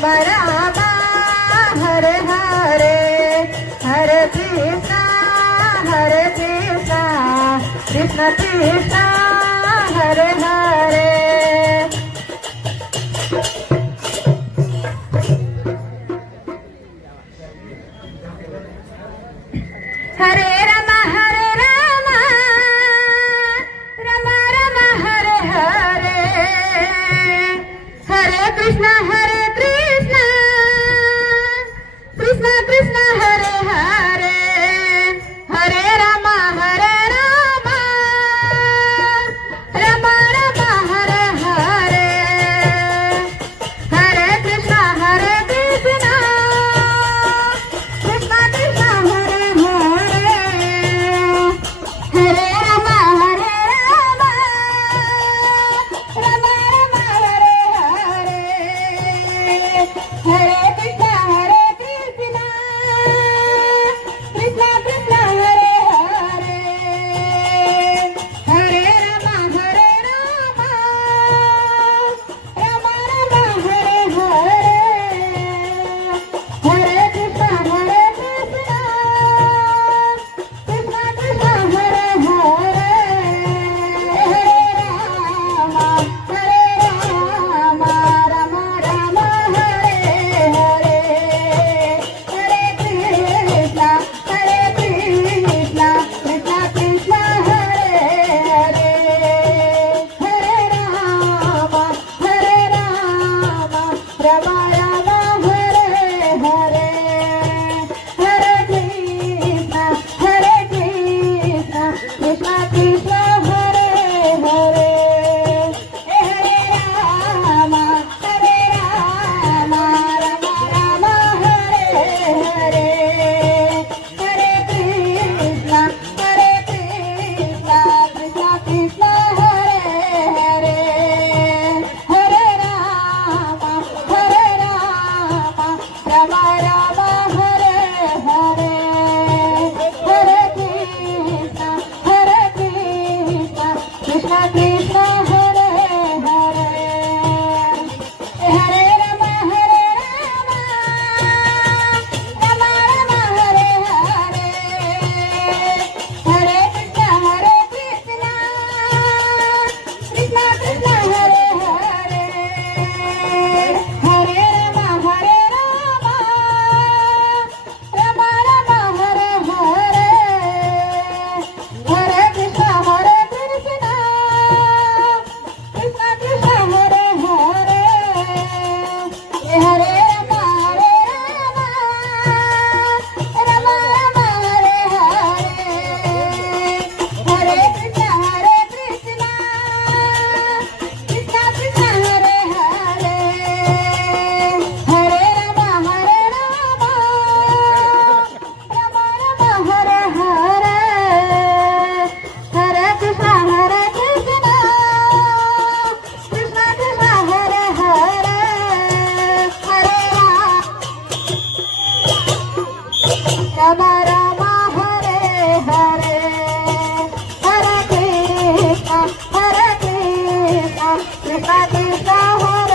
Rama Hare Hare Hare Krishna Krishna Krishna Hare Hare Hare Rama Rama Rama Hare Hare Hare Krishna Krishna Krishna Hare Hare Hare Rama Rama Rama Hare Hare Hare Krishna Krishna Krishna Hare Hare Hare Rama Rama Rama Hare Hare Hare Krishna Krishna Krishna Hare Hare Hare Rama Rama Rama Hare Hare Hare Krishna Krishna Krishna Hare Hare Hare Rama Rama Rama Hare Hare Hare Krishna Krishna Krishna Hare Hare Hare Rama Rama Rama Hare Hare Hare Krishna Krishna Krishna Hare Hare Hare Rama Rama Hare Hare Hare Krishna Krishna Krishna Hare Hare Hare Rama Rama Hare Hare Hare Krishna Krishna Krishna Hare Hare Hare Rama Rama Hare Hare Hare Krishna Krishna Krishna Hare Hare Hare Rama Rama Hare Hare Hare Krishna Krishna Krishna Hare Hare Hare Rama Rama Hare Hare Hare Krishna Krishna Krishna Hare Hare Hare Rama Rama Hare Hare Hare Krishna Krishna Krishna Hare Hare Hare Rama Hare Hare Hare Krishna Krishna Krishna Hare